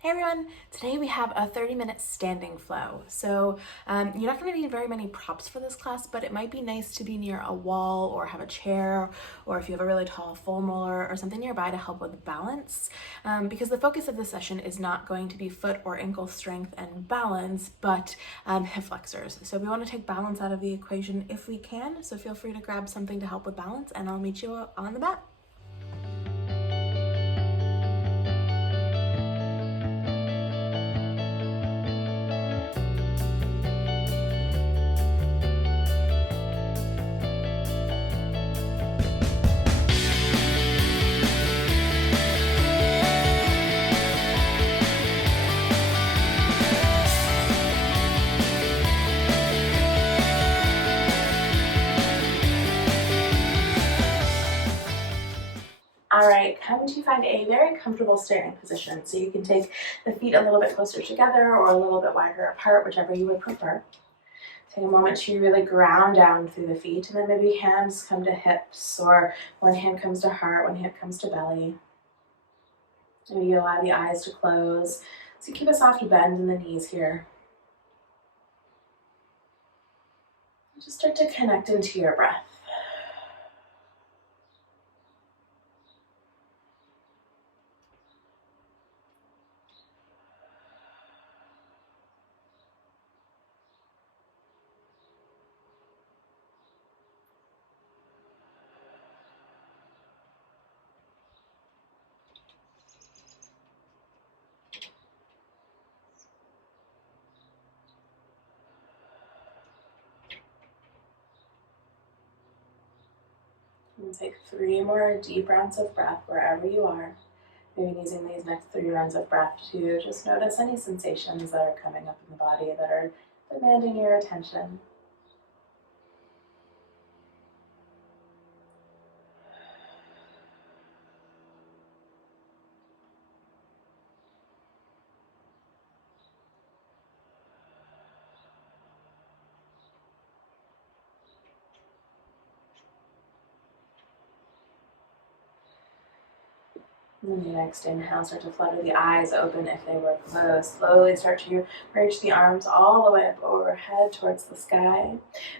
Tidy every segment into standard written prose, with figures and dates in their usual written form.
Hey everyone, today we have a 30-minute standing flow. So you're not going to need very many props for this class, but it might be nice to be near a wall or have a chair, or if you have a really tall foam roller or something nearby to help with balance. Because the focus of this session is not going to be foot or ankle strength and balance, but hip flexors. So we want to take balance out of the equation if we can. So feel free to grab something to help with balance and I'll meet you on the mat. All right, come to find a very comfortable standing position. So you can take the feet a little bit closer together or a little bit wider apart, whichever you would prefer. Take a moment to really ground down through the feet, and then maybe hands come to hips, or one hand comes to heart, one hand comes to belly. Maybe you allow the eyes to close. So keep a soft bend in the knees here. Just start to connect into your breath. And take 3 more deep rounds of breath wherever you are. Maybe using these next 3 rounds of breath to just notice any sensations that are coming up in the body that are demanding your attention. And then your next inhale, start to flutter the eyes open if they were closed. Slowly start to reach the arms all the way up overhead towards the sky.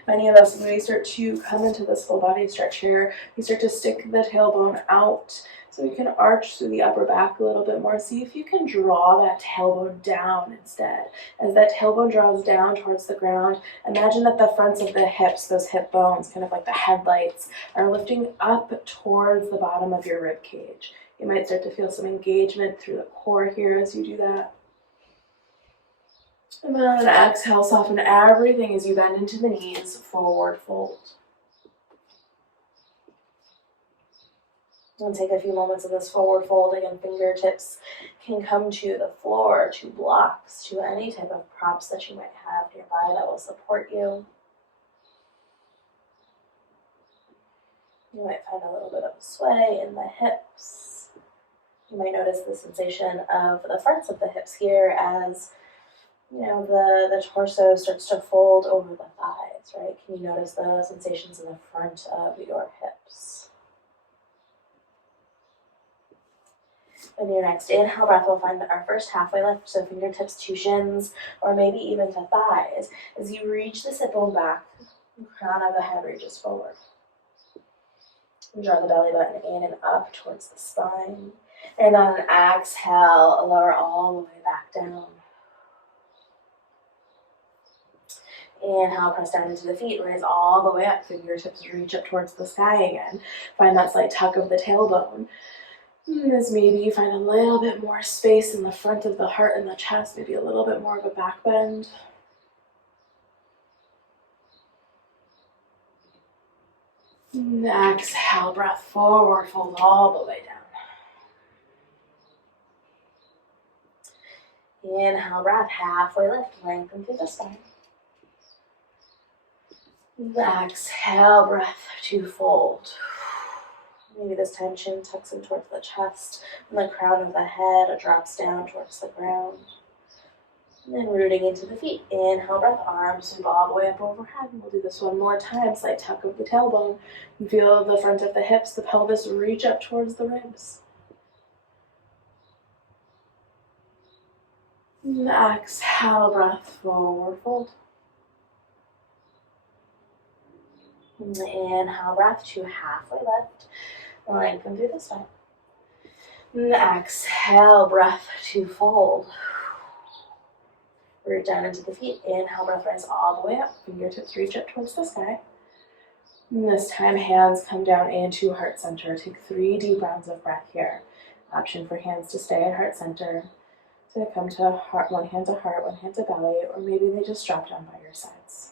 Many of us, when we start to come into this full body stretch here, we start to stick the tailbone out so we can arch through the upper back a little bit more. See if you can draw that tailbone down instead. As that tailbone draws down towards the ground, imagine that the fronts of the hips, those hip bones, kind of like the headlights, are lifting up towards the bottom of your rib cage. You might start to feel some engagement through the core here as you do that. And then on an exhale, soften everything as you bend into the knees, forward fold. And take a few moments of this forward fold. Again, fingertips can come to the floor, to blocks, to any type of props that you might have nearby that will support you. You might find a little bit of a sway in the hips. You might notice the sensation of the fronts of the hips here as, the torso starts to fold over the thighs, right? Can you notice the sensations in the front of your hips? With your next inhale breath, we'll find our first halfway lift, so fingertips to shins, or maybe even to thighs. As you reach the sit bone back, the crown of the head reaches forward. And draw the belly button in and up towards the spine. And on an exhale, lower all the way back down. Inhale, press down into the feet, raise all the way up, fingertips reach up towards the sky again. Find that slight tuck of the tailbone. And as maybe you find a little bit more space in the front of the heart and the chest, maybe a little bit more of a back bend. And exhale, breath forward, fold all the way down. Inhale, breath, halfway lift, lengthen through the spine. Exhale, breath to fold. Maybe this time chin tucks in towards the chest, and the crown of the head drops down towards the ground. And then rooting into the feet. Inhale, breath, arms sweep all the way up overhead. And we'll do this one more time. Slight tuck of the tailbone. And feel the front of the hips, the pelvis reach up towards the ribs. Exhale, breath forward, fold. Inhale, breath to halfway lift. Lengthen through the spine. Exhale, breath to fold. Root down into the feet. Inhale, breath rise all the way up. Fingertips reach up towards the sky. And this time, hands come down into heart center. Take 3 deep rounds of breath here. Option for hands to stay at heart center. So come to heart, one hand to heart, one hand to belly, or maybe they just drop down by your sides.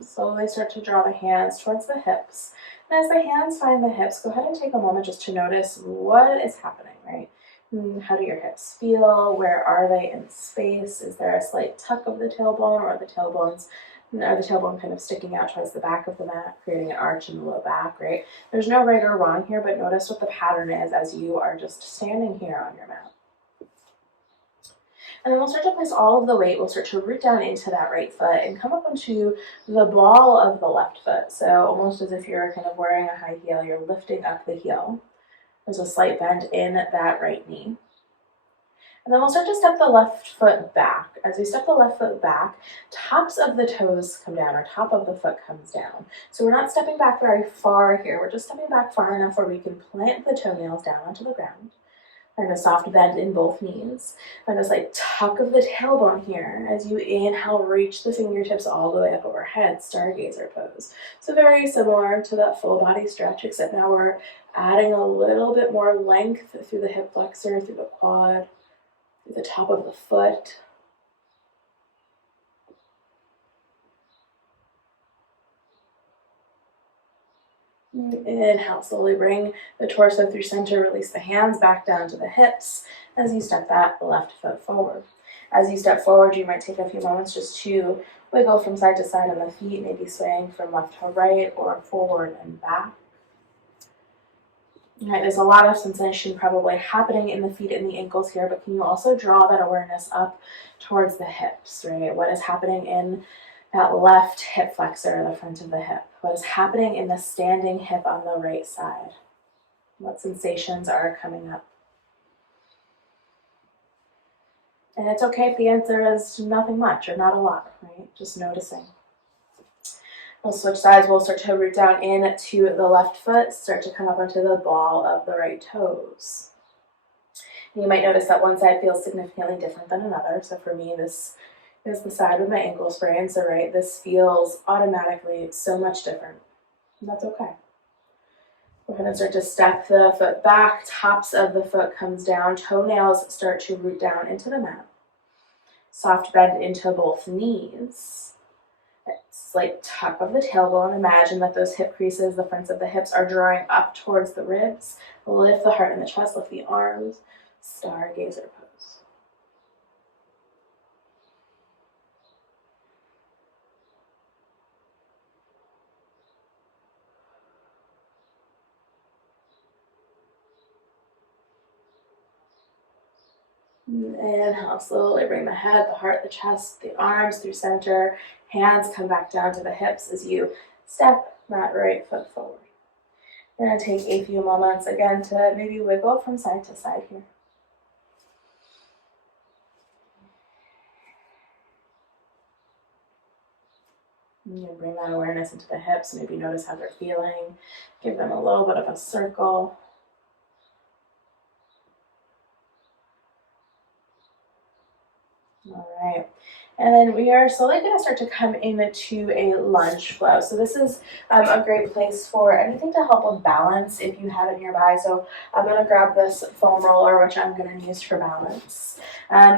Slowly start to draw the hands towards the hips. And as the hands find the hips, go ahead and take a moment just to notice what is happening, right? How do your hips feel? Where are they in space? Is there a slight tuck of the tailbone, or the tailbone kind of sticking out towards the back of the mat, creating an arch in the low back, right? There's no right or wrong here, but notice what the pattern is as you are just standing here on your mat. And then we'll start to place all of the weight. We'll start to root down into that right foot and come up onto the ball of the left foot. So almost as if you're kind of wearing a high heel, you're lifting up the heel. There's a slight bend in that right knee. And then we'll start to step the left foot back. As we step the left foot back, tops of the toes come down, or top of the foot comes down. So we're not stepping back very far here. We're just stepping back far enough where we can plant the toenails down onto the ground. And a soft bend in both knees. And a slight tuck of the tailbone here. As you inhale, reach the fingertips all the way up overhead, stargazer pose. So very similar to that full body stretch, except now we're adding a little bit more length through the hip flexor, through the quad, through the top of the foot. Inhale, slowly bring the torso through center, release the hands back down to the hips as you step that left foot forward. As you step forward, you might take a few moments just to wiggle from side to side on the feet, maybe swaying from left to right or forward and back. Okay, there's a lot of sensation probably happening in the feet and the ankles here, but can you also draw that awareness up towards the hips, right? What is happening in that left hip flexor, the front of the hip? What is happening in the standing hip on the right side? What sensations are coming up? And it's okay if the answer is nothing much or not a lot, right? Just noticing. We'll switch sides. We'll start to root down into the left foot, start to come up onto the ball of the right toes. And you might notice that one side feels significantly different than another. So for me, this is the side with my ankle sprain. So right, this feels automatically so much different. And that's okay. Go ahead and start to step the foot back. Tops of the foot comes down. Toenails start to root down into the mat. Soft bend into both knees. Slight tuck of the tailbone. Imagine that those hip creases, the fronts of the hips, are drawing up towards the ribs. Lift the heart and the chest, lift the arms. Stargazer pose. Inhale, slowly bring the head, the heart, the chest, the arms through center. Hands come back down to the hips as you step that right foot forward. And take a few moments again to maybe wiggle from side to side here. And bring that awareness into the hips. Maybe notice how they're feeling. Give them a little bit of a circle. All right. And then we are slowly going to start to come into a lunge flow. So this is a great place for anything to help with balance if you have it nearby. So I'm going to grab this foam roller, which I'm going to use for balance.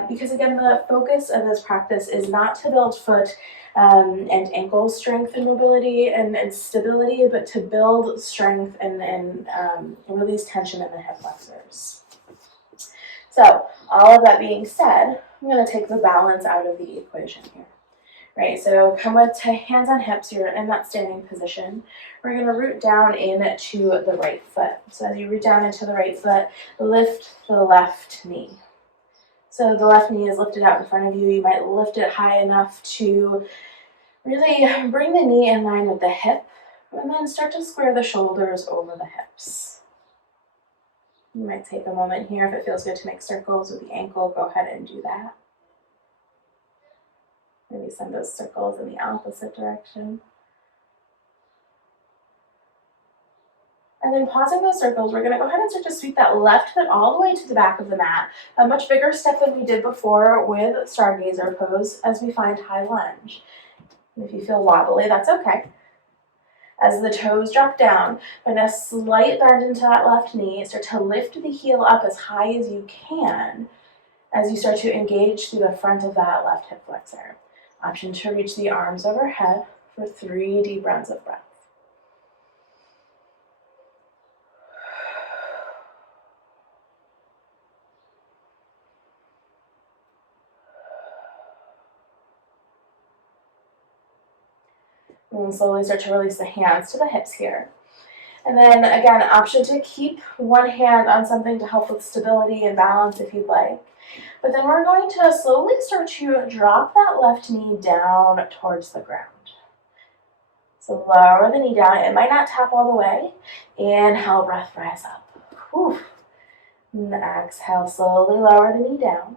Because again, the focus of this practice is not to build foot and ankle strength and mobility and stability, but to build strength and release tension in the hip flexors. So all of that being said, I'm going to take the balance out of the equation here. Right, so come with hands on hips, you're in that standing position. We're gonna root down into the right foot. So as you root down into the right foot, lift the left knee. So the left knee is lifted out in front of you. You might lift it high enough to really bring the knee in line with the hip, and then start to square the shoulders over the hips. You might take a moment here, if it feels good to make circles with the ankle, go ahead and do that. Maybe send those circles in the opposite direction. And then pausing those circles, we're going to go ahead and start to sweep that left foot all the way to the back of the mat. A much bigger step than we did before with Stargazer pose as we find high lunge. And if you feel wobbly, that's okay. As the toes drop down, find a slight bend into that left knee. Start to lift the heel up as high as you can as you start to engage through the front of that left hip flexor. Option to reach the arms overhead for 3 deep rounds of breath. And slowly start to release the hands to the hips here. And then again, option to keep one hand on something to help with stability and balance if you'd like. But then we're going to slowly start to drop that left knee down towards the ground. So lower the knee down. It might not tap all the way. Inhale, breath, rise up. Whew. And exhale, slowly lower the knee down.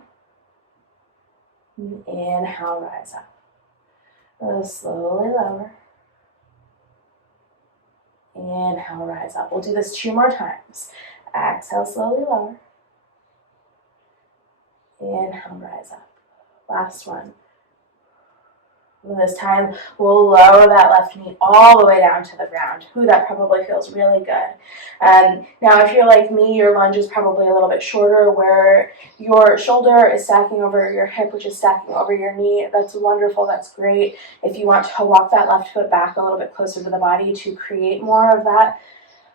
And inhale, rise up. Slowly lower. Inhale, rise up. We'll do this 2 more times. Exhale, slowly lower. Inhale, rise up. Last one. And this time, we'll lower that left knee all the way down to the ground. Ooh, that probably feels really good. Now, if you're like me, your lunge is probably a little bit shorter where your shoulder is stacking over your hip, which is stacking over your knee. That's wonderful. That's great. If you want to walk that left foot back a little bit closer to the body to create more of that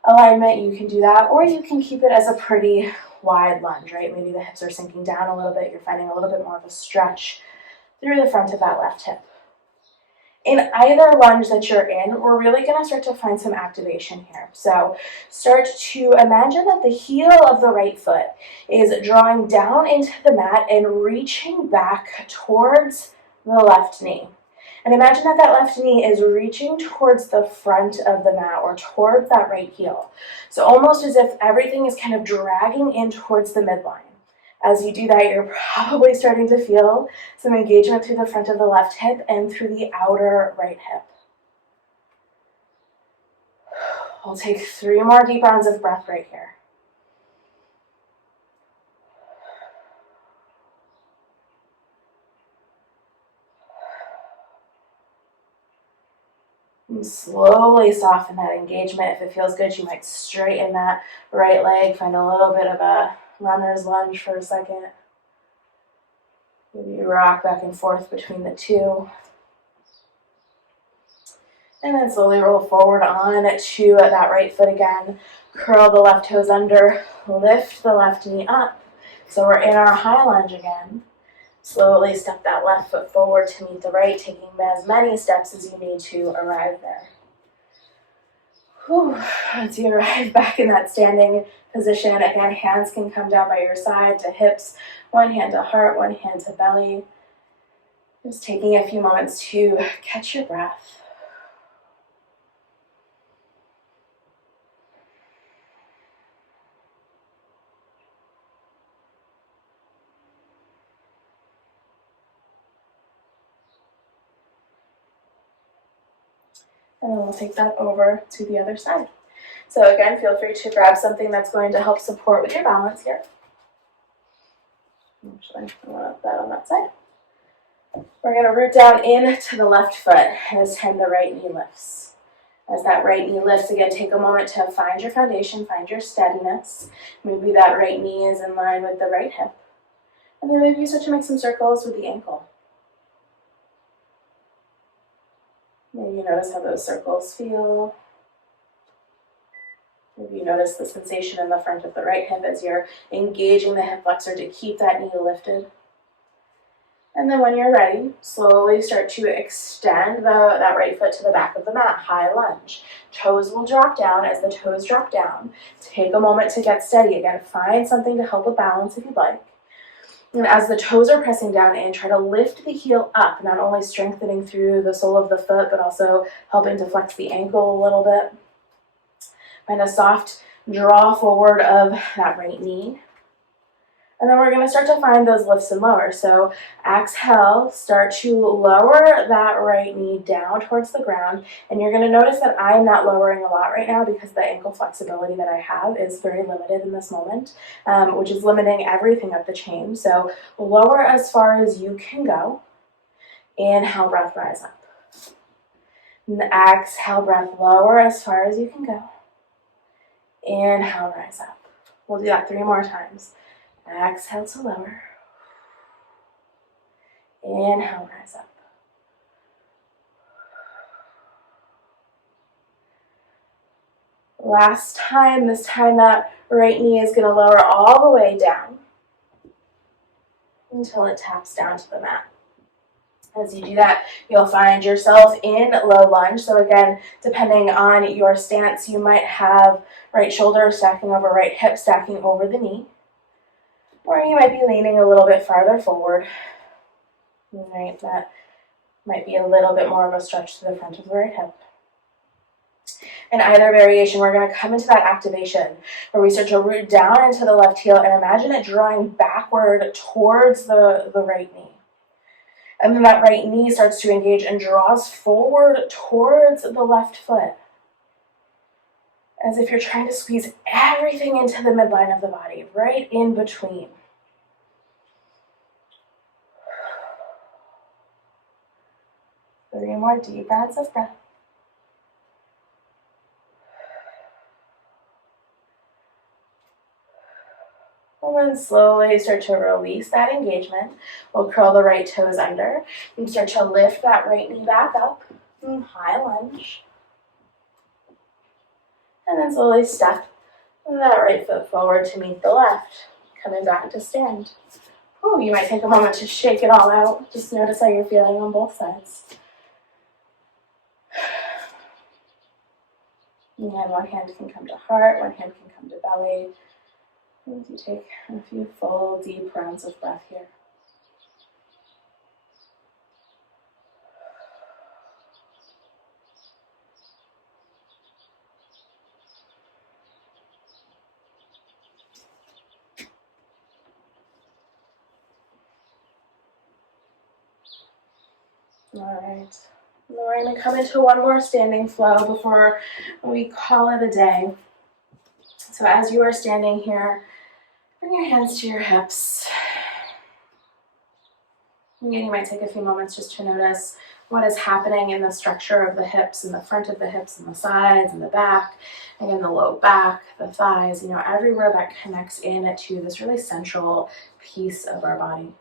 alignment, you can do that. Or you can keep it as a pretty wide lunge, right? Maybe the hips are sinking down a little bit. You're finding a little bit more of a stretch through the front of that left hip. In either lunge that you're in, we're really going to start to find some activation here. So start to imagine that the heel of the right foot is drawing down into the mat and reaching back towards the left knee. And imagine that that left knee is reaching towards the front of the mat or towards that right heel. So almost as if everything is kind of dragging in towards the midline. As you do that, you're probably starting to feel some engagement through the front of the left hip and through the outer right hip. We'll take 3 more deep rounds of breath right here. And slowly soften that engagement. If it feels good, you might straighten that right leg, find a little bit of a runner's lunge for a second. Maybe rock back and forth between the 2. And then slowly roll forward on to that right foot again. Curl the left toes under, lift the left knee up. So we're in our high lunge again. Slowly step that left foot forward to meet the right, taking as many steps as you need to arrive there. Whew. Once you arrive back in that standing position, again, hands can come down by your side to hips, one hand to heart, one hand to belly. Just taking a few moments to catch your breath. And then we'll take that over to the other side. So again, feel free to grab something that's going to help support with your balance here. Actually, I want that on that side. We're going to root down into the left foot as time the right knee lifts. As that right knee lifts, again, take a moment to find your foundation, find your steadiness. Maybe that right knee is in line with the right hip. And then maybe you start to make some circles with the ankle. Maybe you notice how those circles feel. Maybe you notice the sensation in the front of the right hip as you're engaging the hip flexor to keep that knee lifted. And then when you're ready, slowly start to extend that right foot to the back of the mat, high lunge. Toes will drop down. As the toes drop down, take a moment to get steady. Again, find something to help with balance if you'd like. And as the toes are pressing down in, try to lift the heel up, not only strengthening through the sole of the foot, but also helping to flex the ankle a little bit. Find a soft draw forward of that right knee. And then we're going to start to find those lifts and lowers. So exhale, start to lower that right knee down towards the ground. And you're going to notice that I'm not lowering a lot right now because the ankle flexibility that I have is very limited in this moment, which is limiting everything up the chain. So lower as far as you can go. Inhale, breath, rise up. And exhale, breath, lower as far as you can go. Inhale, rise up. We'll do that 3 more times. Exhale to lower. Inhale, rise up. Last time, this time that right knee is going to lower all the way down until it taps down to the mat. As you do that, you'll find yourself in low lunge. So again, depending on your stance, you might have right shoulder stacking over right hip, stacking over the knee. Or you might be leaning a little bit farther forward. Right, that might be a little bit more of a stretch to the front of the right hip. In either variation, we're going to come into that activation where we start to root down into the left heel and imagine it drawing backward towards the right knee. And then that right knee starts to engage and draws forward towards the left foot, as if you're trying to squeeze everything into the midline of the body, right in between. Three more deep breaths of breath. And then slowly start to release that engagement. We'll curl the right toes under and start to lift that right knee back up. High lunge. And then slowly step that right foot forward to meet the left. Coming back to stand. Ooh, you might take a moment to shake it all out. Just notice how you're feeling on both sides. And one hand can come to heart, one hand can come to belly. As you take a few full, deep rounds of breath here. All right. We're going to come into one more standing flow before we call it a day. So as you are standing here, bring your hands to your hips. Again, you might take a few moments just to notice what is happening in the structure of the hips, in the front of the hips, and the sides, and the back, again, the low back, the thighs, everywhere that connects in to this really central piece of our body.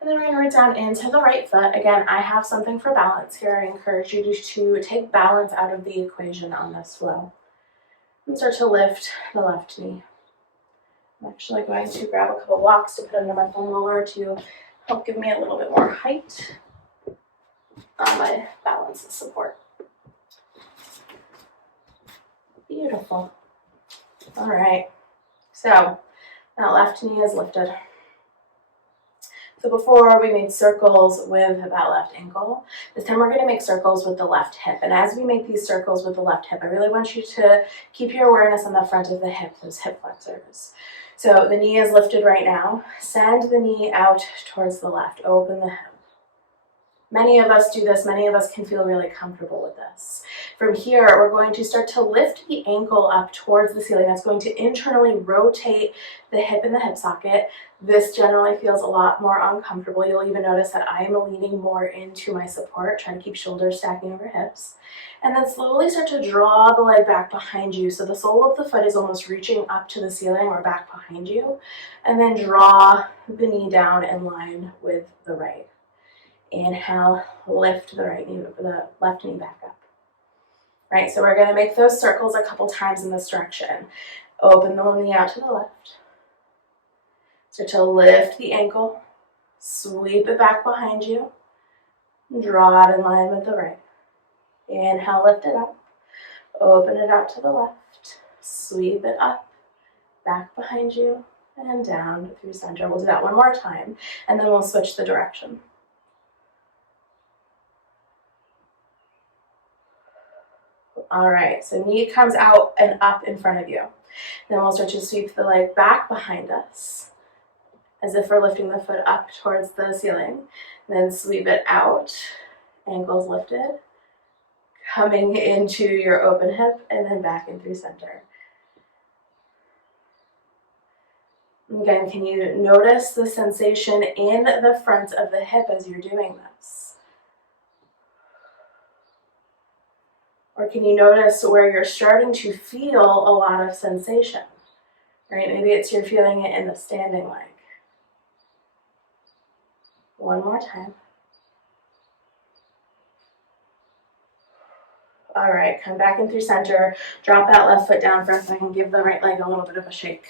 And then we're going to root down into the right foot. Again, I have something for balance here. I encourage you to take balance out of the equation on this flow. And start to lift the left knee. I'm actually going to grab a couple blocks to put under my foam roller to help give me a little bit more height on my balance and support. Beautiful. All right. So that left knee is lifted. So before we made circles with that left ankle, this time we're going to make circles with the left hip. And as we make these circles with the left hip, I really want you to keep your awareness on the front of the hip, those hip flexors. So the knee is lifted right now. Send the knee out towards the left. Open the hip. Many of us do this. Many of us can feel really comfortable with this. From here, we're going to start to lift the ankle up towards the ceiling. That's going to internally rotate the hip in the hip socket. This generally feels a lot more uncomfortable. You'll even notice that I'm leaning more into my support, trying to keep shoulders stacking over hips. And then slowly start to draw the leg back behind you. So the sole of the foot is almost reaching up to the ceiling or back behind you. And then draw the knee down in line with the right. Inhale, lift the left knee back up. Right, so we're going to make those circles a couple times in this direction. Open the knee out to the left. Start to lift the ankle, sweep it back behind you, draw it in line with the right. Inhale, lift it up, open it out to the left, sweep it up, back behind you, and down through center. We'll do that one more time, and then we'll switch the direction. All right, so knee comes out and up in front of you. Then we'll start to sweep the leg back behind us, as if we're lifting the foot up towards the ceiling. Then sweep it out, ankles lifted, coming into your open hip, and then back in through center. Again, can you notice the sensation in the front of the hip as you're doing this? Or can you notice where you're starting to feel a lot of sensation? Right? Maybe it's you're feeling it in the standing leg. One more time. All right, come back in through center. Drop that left foot down for a second. Give the right leg a little bit of a shake.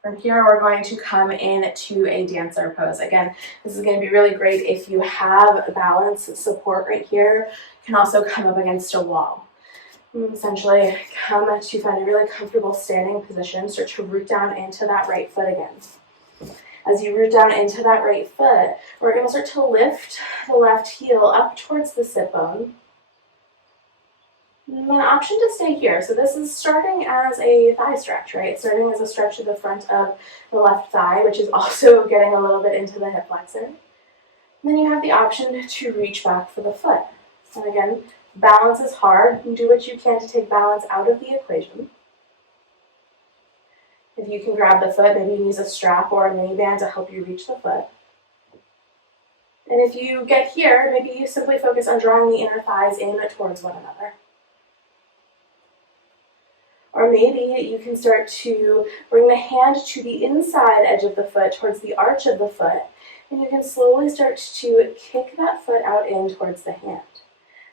From here, we're going to come into a dancer pose. Again, this is going to be really great if you have balance support right here. You can also come up against a wall. Essentially, come to find a really comfortable standing position. Start to root down into that right foot again. As you root down into that right foot, we're going to start to lift the left heel up towards the sit bone. An option to stay here. So this is starting as a thigh stretch, right? Starting as a stretch to the front of the left thigh, which is also getting a little bit into the hip flexor. And then you have the option to reach back for the foot. And again, balance is hard. Do what you can to take balance out of the equation. If you can grab the foot, maybe you use a strap or a mini band to help you reach the foot. And if you get here, maybe you simply focus on drawing the inner thighs in towards one another. Or maybe you can start to bring the hand to the inside edge of the foot, towards the arch of the foot, and you can slowly start to kick that foot out in towards the hand.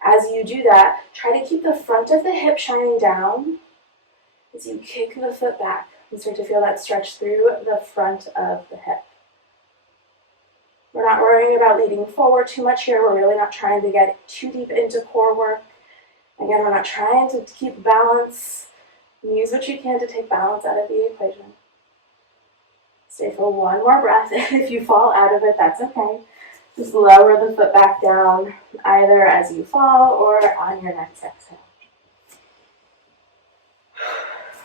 As you do that, try to keep the front of the hip shining down as you kick the foot back and start to feel that stretch through the front of the hip. We're not worrying about leaning forward too much here. We're really not trying to get too deep into core work. Again, we're not trying to keep balance. Use what you can to take balance out of the equation. Stay for one more breath. If you fall out of it, that's okay. Just lower the foot back down, either as you fall or on your next exhale.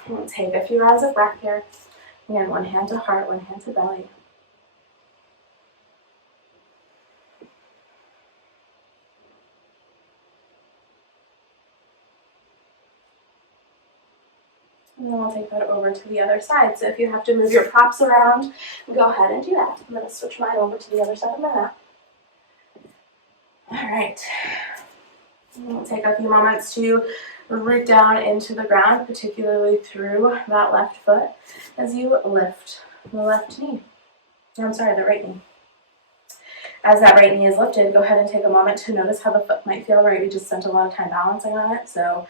We'll take a few rounds of breath here. Again, one hand to heart, one hand to belly. And then we'll take that over to the other side. So if you have to move your props around, go ahead and do that. I'm going to switch mine over to the other side of my mat. All right. We'll take a few moments to root down into the ground, particularly through that left foot, as you lift the left knee. I'm sorry, the right knee. As that right knee is lifted, go ahead and take a moment to notice how the foot might feel, right? We just spent a lot of time balancing on it, so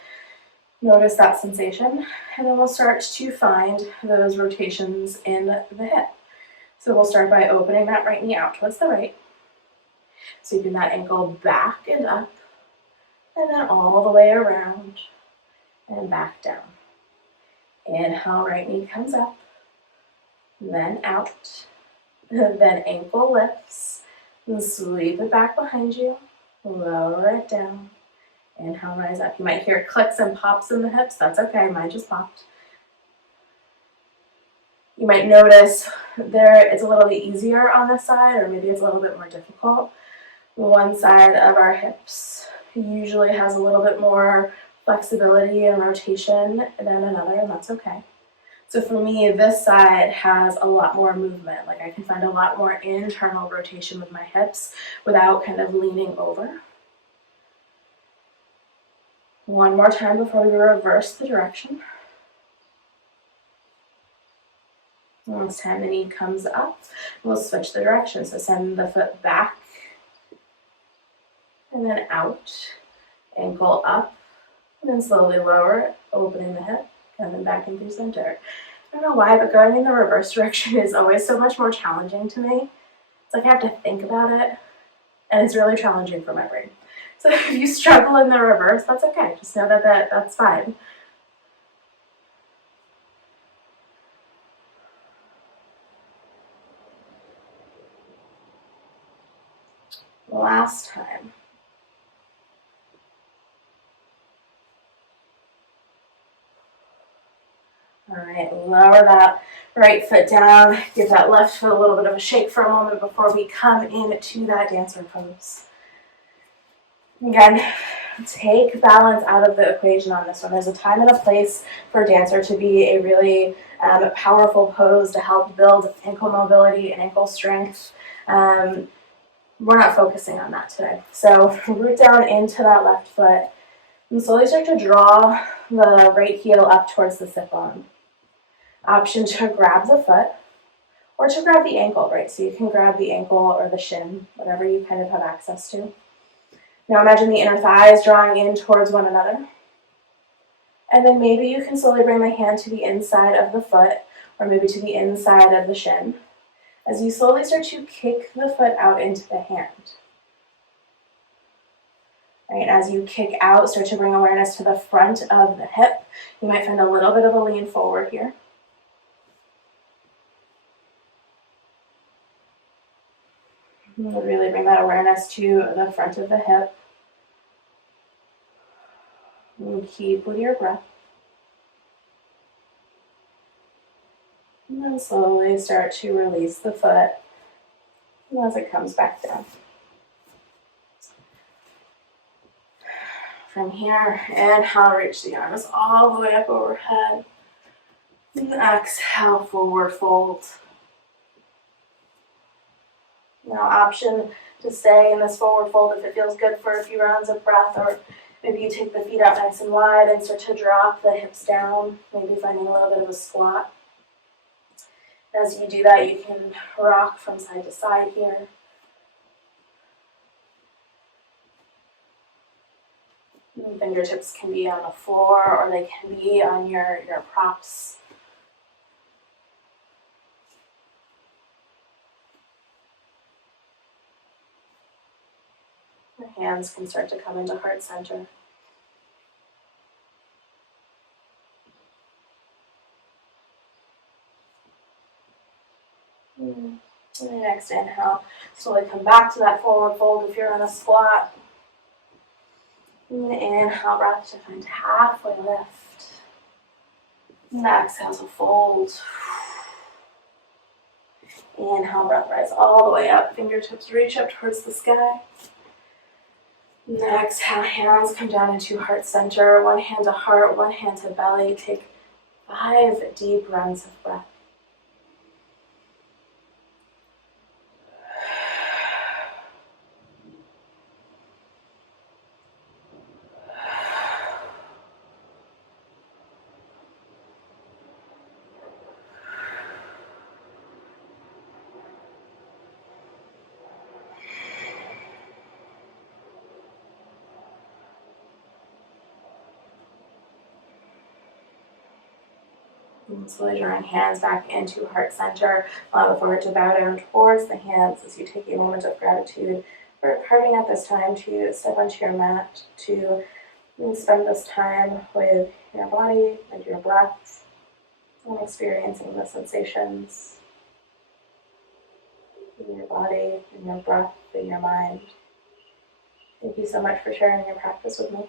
notice that sensation, and then we'll start to find those rotations in the hip. So we'll start by opening that right knee out towards the right, sweeping that ankle back and up, and then all the way around and back down. Inhale, right knee comes up, then out, then ankle lifts, and sweep it back behind you, lower it down. Inhale, rise up. You might hear clicks and pops in the hips. That's okay, mine just popped. You might notice there it's a little bit easier on this side, or maybe it's a little bit more difficult. One side of our hips usually has a little bit more flexibility and rotation than another, and that's okay. So for me, this side has a lot more movement. Like I can find a lot more internal rotation with my hips without kind of leaning over. One more time before we reverse the direction. Next time the knee comes up, we'll switch the direction. So send the foot back and then out, ankle up, and then slowly lower, opening the hip, coming back in through center. I don't know why, but going in the reverse direction is always so much more challenging to me. It's like I have to think about it, and it's really challenging for my brain. So if you struggle in the reverse, that's okay. Just know that that's fine. Last time. All right, lower that right foot down. Give that left foot a little bit of a shake for a moment before we come into that dancer pose. Again, take balance out of the equation on this one. There's a time and a place for dancer to be a really powerful pose to help build ankle mobility and ankle strength. We're not focusing on that today. So root down into that left foot and slowly start to draw the right heel up towards the sit bone. Option to grab the foot or to grab the ankle, right? So you can grab the ankle or the shin, whatever you kind of have access to. Now imagine the inner thighs drawing in towards one another. And then maybe you can slowly bring the hand to the inside of the foot or maybe to the inside of the shin as you slowly start to kick the foot out into the hand. Right, as you kick out, start to bring awareness to the front of the hip. You might find a little bit of a lean forward here. Really bring that awareness to the front of the hip. And keep with your breath. And then slowly start to release the foot as it comes back down. From here, inhale, reach the arms all the way up overhead. And exhale, forward fold. Now, option to stay in this forward fold if it feels good for a few rounds of breath, or maybe you take the feet out nice and wide and start to drop the hips down, maybe finding a little bit of a squat. As you do that, you can rock from side to side here. Fingertips can be on the floor or they can be on your props. Your hands can start to come into heart center. And the next inhale, slowly come back to that forward fold if you're in a squat. And inhale, breath to find halfway lift. And exhale to fold. Inhale, breath rise all the way up. Fingertips reach up towards the sky. And exhale, hands come down into heart center. One hand to heart, one hand to belly. Take 5 deep rounds of breath. And slowly drawing hands back into heart center. Allow the forehead to bow down towards the hands as you take a moment of gratitude for carving out this time to step onto your mat, to spend this time with your body and your breath and experiencing the sensations in your body, in your breath, in your mind. Thank you so much for sharing your practice with me.